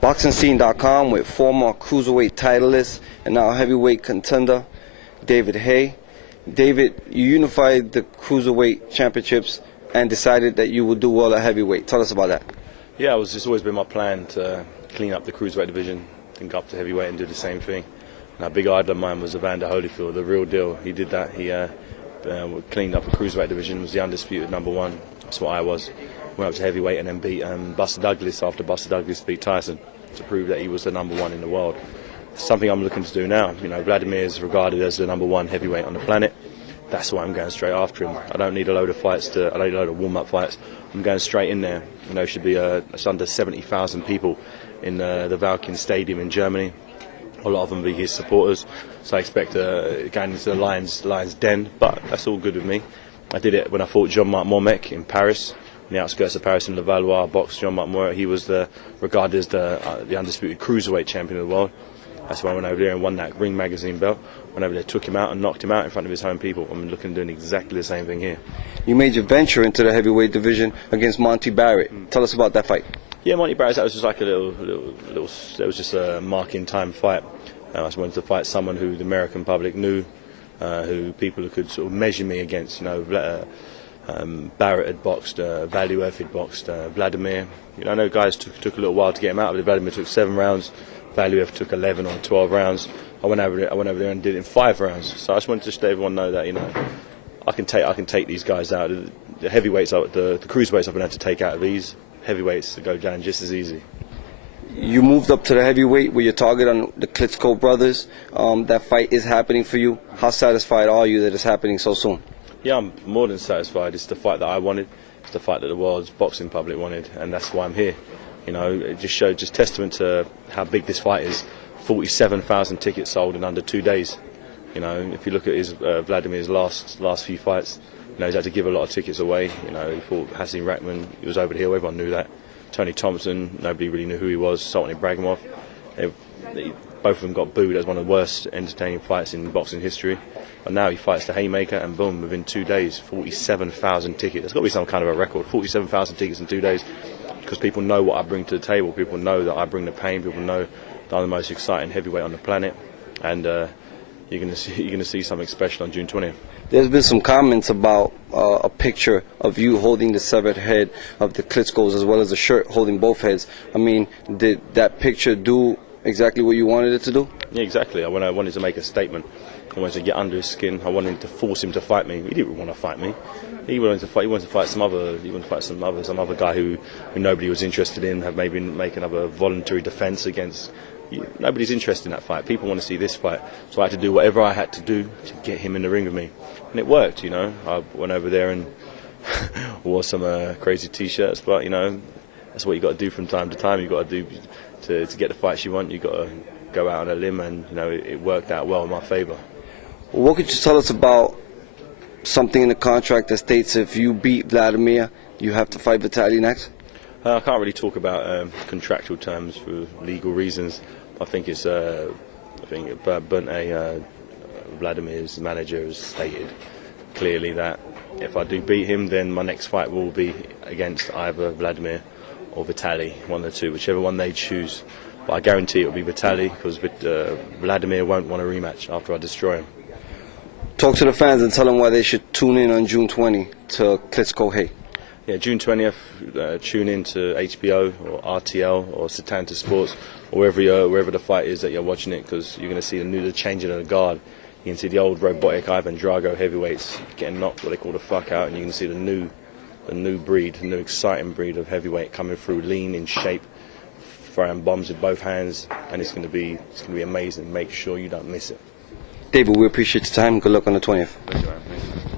BoxingScene.com with former cruiserweight titleist and now heavyweight contender David Haye. David, you unified the cruiserweight championships and decided that you would do well at heavyweight. Tell us about that. Yeah, it's always been my plan to clean up the cruiserweight division, then go up to heavyweight and do the same thing. And a big idol of mine was Evander Holyfield, the real deal. He did that. He cleaned up the cruiserweight division, was the undisputed #1. That's what I was. Went up to heavyweight and then beat Buster Douglas after Buster Douglas beat Tyson to prove that he was the #1 in the world. It's something I'm looking to do now. You know, Vladimir is regarded as the #1 heavyweight on the planet. That's why I'm going straight after him. I don't need a load of fights. I don't need a load of warm-up fights. I'm going straight in there. You know, should be it's under 70,000 people in the Valken Stadium in Germany. A lot of them be his supporters. So I expect going into the Lions Den. But that's all good with me. I did it when I fought Jean-Marc Mormec in Paris. On the outskirts of Paris in Levallois, boxed Jean-Marc Mormec. He was regarded as the undisputed cruiserweight champion of the world. That's why I went over there and won that Ring magazine belt. Went over there, took him out and knocked him out in front of his home people. I'm looking at doing exactly the same thing here. You made your venture into the heavyweight division against Monty Barrett. Tell us about that fight. Yeah, Monty Barrett, that was just like a little it was just a marking time fight. I just wanted to fight someone who the American public knew, who people could sort of measure me against. You know, Barrett had boxed, Vladimir had boxed, Vladimir. You know, I know guys took a little while to get him out, but Vladimir took 7 rounds. Vladimir took 11 or 12 rounds. I went over there and did it in 5 rounds. So I just wanted to let everyone know that, you know, I can take these guys out. The heavyweights, the cruiserweights I've been able to take out of these heavyweights to go down just as easy. You moved up to the heavyweight with your target on the Klitschko brothers. That fight is happening for you. How satisfied are you that it's happening so soon? Yeah, I'm more than satisfied. It's the fight that I wanted. It's the fight that the world's boxing public wanted, and that's why I'm here. You know, it just showed testament to how big this fight is. 47,000 tickets sold in under 2 days. You know, if you look at his Vladimir's last few fights, you know, he's had to give a lot of tickets away. You know, he fought Hasim Rahman. He was over the hill. Everyone knew that. Tony Thompson, nobody really knew who he was. Sultan Ibragimov. Both of them got booed as one of the worst entertaining fights in boxing history. And now he fights the Haymaker, and boom, within 2 days, 47,000 tickets. There's got to be some kind of a record. 47,000 tickets in 2 days. Because people know what I bring to the table. People know that I bring the pain. People know that I'm the most exciting heavyweight on the planet. And you're going to see something special on June 20th. There's been some comments about a picture of you holding the severed head of the Klitschkos as well as a shirt holding both heads. I mean, did that picture do exactly what you wanted it to do? Yeah, exactly. I wanted to make a statement. I wanted to get under his skin. I wanted to force him to fight me. He didn't want to fight me. He wanted to fight some other guy who nobody was interested in. Have maybe make another voluntary defence against. Nobody's interested in that fight. People want to see this fight. So I had to do whatever I had to do to get him in the ring with me, and it worked. You know, I went over there and wore some crazy T-shirts, but you know, that's what you got to do from time to time. You got to do to get the fights you want. You got to go out on a limb, and you know, it worked out well in my favour. What could you tell us about something in the contract that states if you beat Vladimir, you have to fight Vitaly next? I can't really talk about contractual terms for legal reasons. I think it's Vladimir's manager has stated clearly that if I do beat him, then my next fight will be against either Vladimir or Vitaly, one of the two, whichever one they choose. But I guarantee it will be Vitaly because Vladimir won't want a rematch after I destroy him. Talk to the fans and tell them why they should tune in on June 20 to Klitschko Haye. Yeah, June 20th, tune in to HBO or RTL or Setanta Sports or wherever the fight is that you're watching it, because you're going to see the changing of the guard. You can see the old robotic Ivan Drago heavyweights getting knocked what they call the fuck out, and you can see the new breed, the new exciting breed of heavyweight coming through, lean, in shape, throwing bombs with both hands, and it's going to be amazing. Make sure you don't miss it. David, we appreciate your time. Good luck on the 20th. Thank you, man.